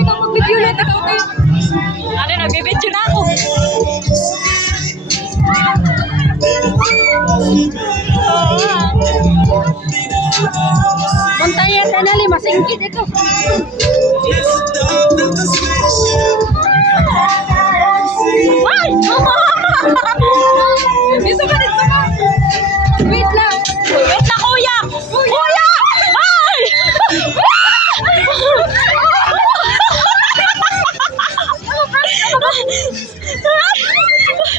Mag-video ulit ako guys. Ano, nagbibidyo na ako. Montaya tanali, masingkit ito. Ay! Dito ka, dito ka. Wait lang. Wait lang, kuya. Kuya! Ay!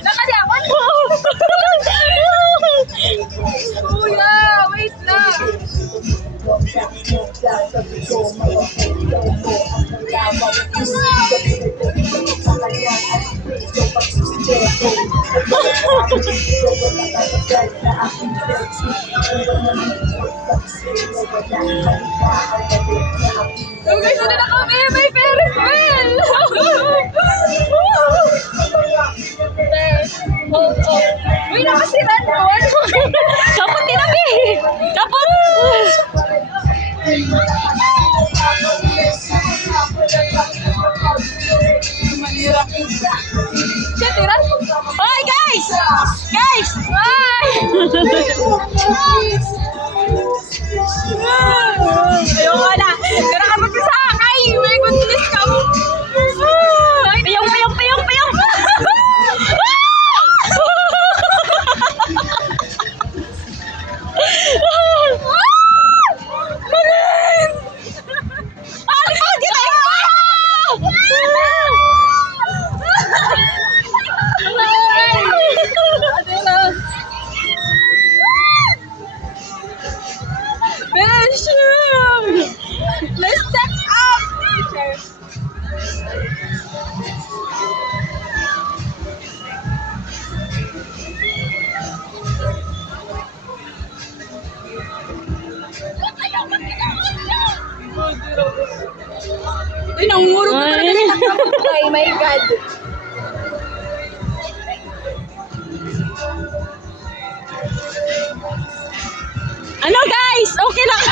Nakadiawan? Kuya, wait lang. So guys, ano na kami? May Ferris wheel! Uy, nakasiran mo! Kapag kinabi! Kapag! Tiran? Hoy guys! Guys! Ay! Ayoko na! Pero kapag sa akay, may kuntis ka mo! Piyong, piyong, piyong, piyong! Let's step up! Uy, nangungurog na talaga. Ay, my God. Ano guys? Okay lang.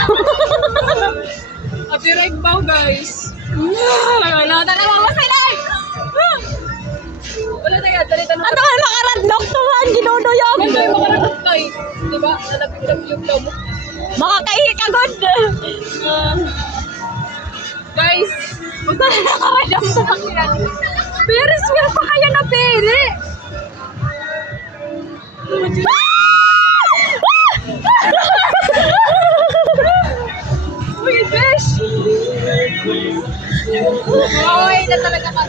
Ate Regbaw guys. Wala na naman masilay. Wala na yan. Dali tanong. Ano ang makaradlok to man? Ginudoyog. Ano yung makaradlok to eh? Diba? Nalagdag yung daw mo. Makakaihi ka god. Guys. Basta na nakaradlok to makiyan. Ferris wheel pa kaya na pere. Uy, fish! Uy, na talaga ka.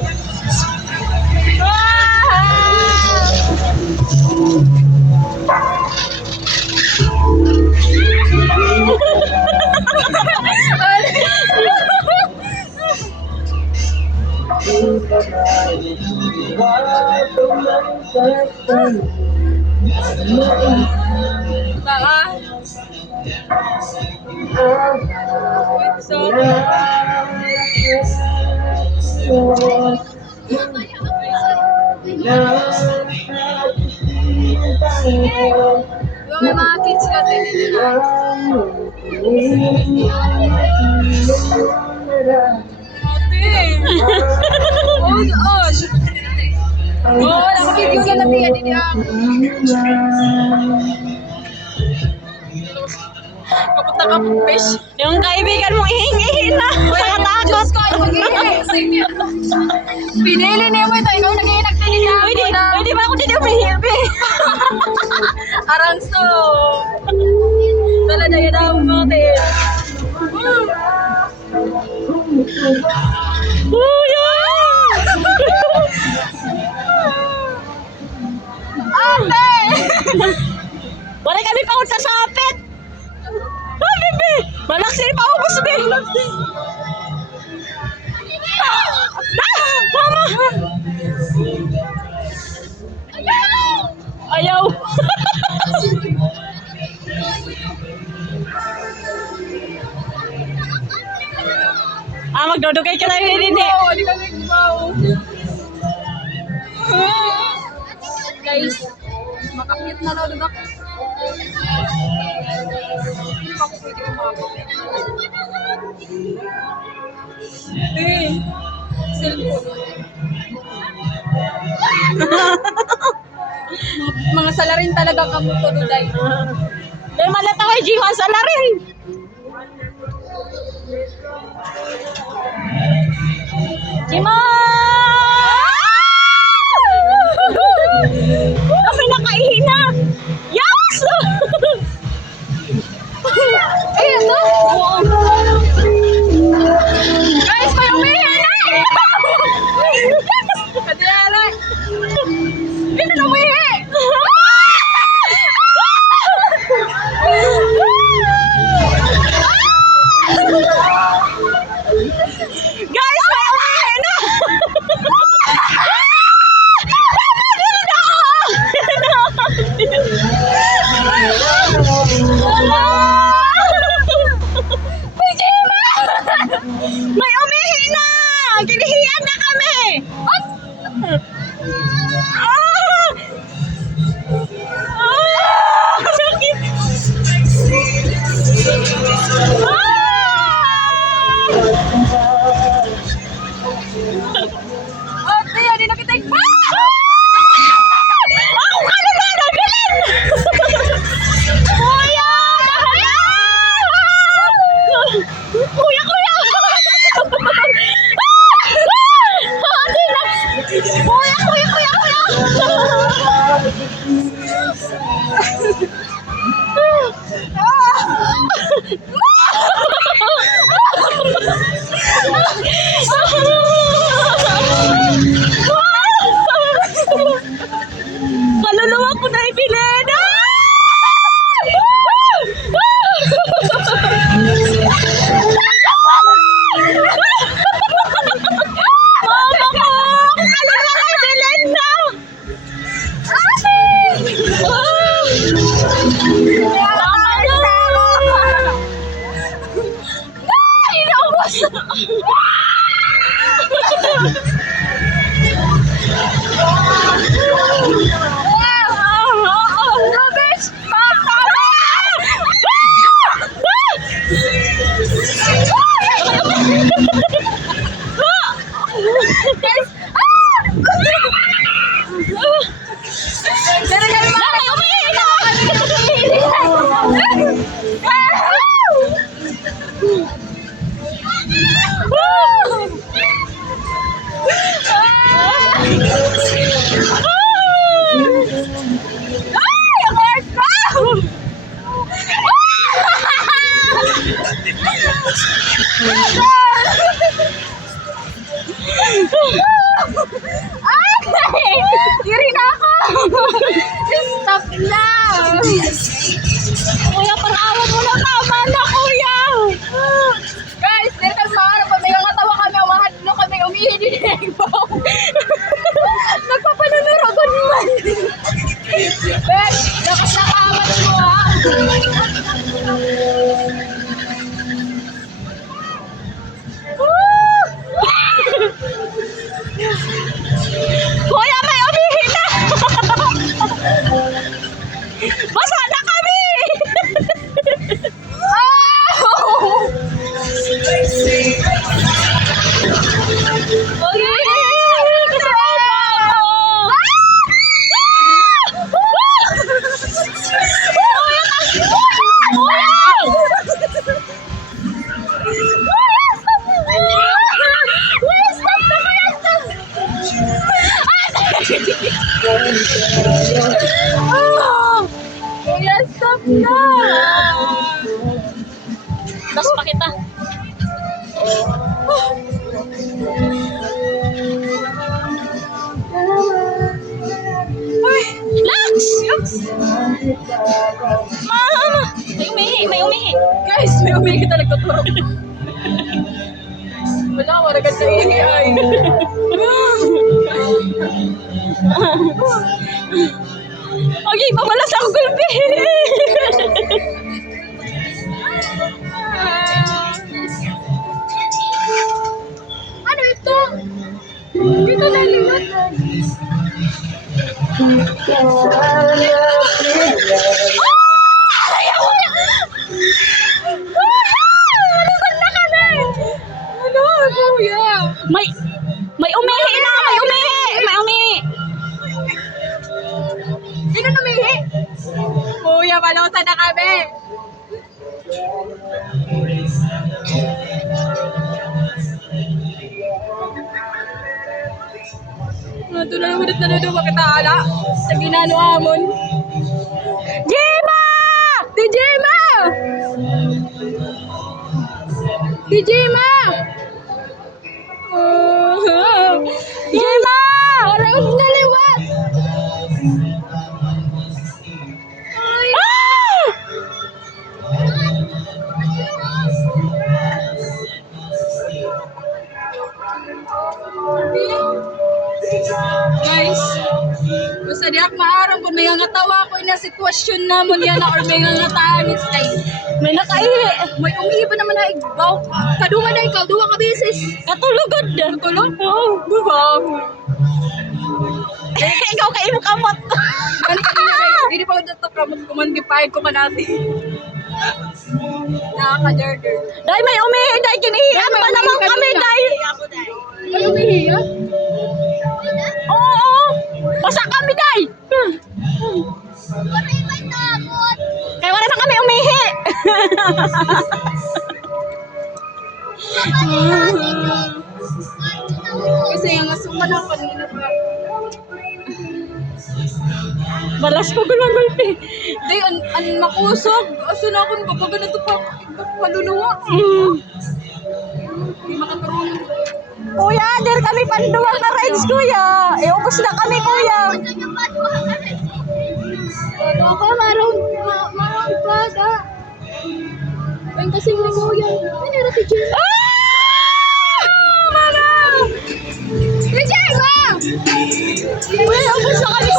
May mga kids ka din nila. Oh gosh! Oh, nakabigyo ka natin yan din yan. Kapunta ka po, fish. Yung kaibigan mo ihingihin na. Nakatakot ko. Pinili niya mo ito. Ikaw nag-iinak din niya. Pwede ba ako din yung mahirbi? Aranso. Talaga yan ang motel. Ate! Wala kami pangod sa sapit! Ay, bebe! Malaksi rin paubos, bebe! Mama! Ayaw! Dudugay ka na yun, hindi. Hindi kami kumaw. Guys, makapit na daw, diba? Hindi pa ako pwede kumabot. Cellphone. Mga salarin talaga kamo to, Duday. Dahil malata ko yung G1 sa larin. Jima! Kami nakaihina. Yes! Ayan, no? Guys, may umihina! Kadiyara! Ito na umihi! Guys, may umihina! May umihi na! Kinihiyan na kami! Sakit! Oh, Tia, di na kita Ako ka na nagalan! Kuya! Kuya! Kuya! Hindi na! Kuya! Kuya! Kuya! Kuya! Kaluluwa ko na ibilin! Mama ko! Kaluluwa ko ibilin na! Inaubos! Rubbish! Tiri na ako! Stop na! Kuya, pang-awa mo na, tama na, kuya! Guys, dito tayo maharap. Pag may katawa kami, umahadlo kami, umihi din yung ibaw. Nagpapanunuragon man. Bet, lakas na kamat mo ha. Kuya, may umihi na! Basa na kami! Kuya, stop na! Tapos pa kita. Uy! Lux! Mama! May umihi, may umihi. Guys, may umihi talaga turo. Wala, wala ka sa ihi ay. Okay, pamalas ako gulpi. kuya, malutan na kami. Ito na naman na doon makitaala sa ginano amon. Jema! Si Jema! Si Jema! Jema! Parang naliwat! Ah! Guys, basta di ako maarang kung may nga tawa ko na sitwasyon namon yan or may nga taan is like, May nakaihi. may umiiba naman na igbaw. Kadungan na ikaw, duwa ka beses. Katulugod na. Tulog? Oh, Bubang. ikaw kayo mo kamot. Ano kanina guys, hindi pa ito kamot kumangipahid ko ka natin. Nakaka-derder. Dahil may umihi, dahil kinihiyan pa naman kami, dahil. Ay, umihiya? Oo, basta kami, dahil. Kaya wala na kami umihi. Kasi yung asukan ako kanina pa. Balas ko lang gulpi. Day, an makusog. Asa na ako, kapag ganito pa, maluluwa. Hindi makatarong. Kuya, der kami panduwa na rides, kuya. Ubus na kami, kuya. Ano ako, marong pada. Ay, kasi nga kuya. Ay, nara si Jim. Mama! Si Jim, ah! Kuya, ubus na kami,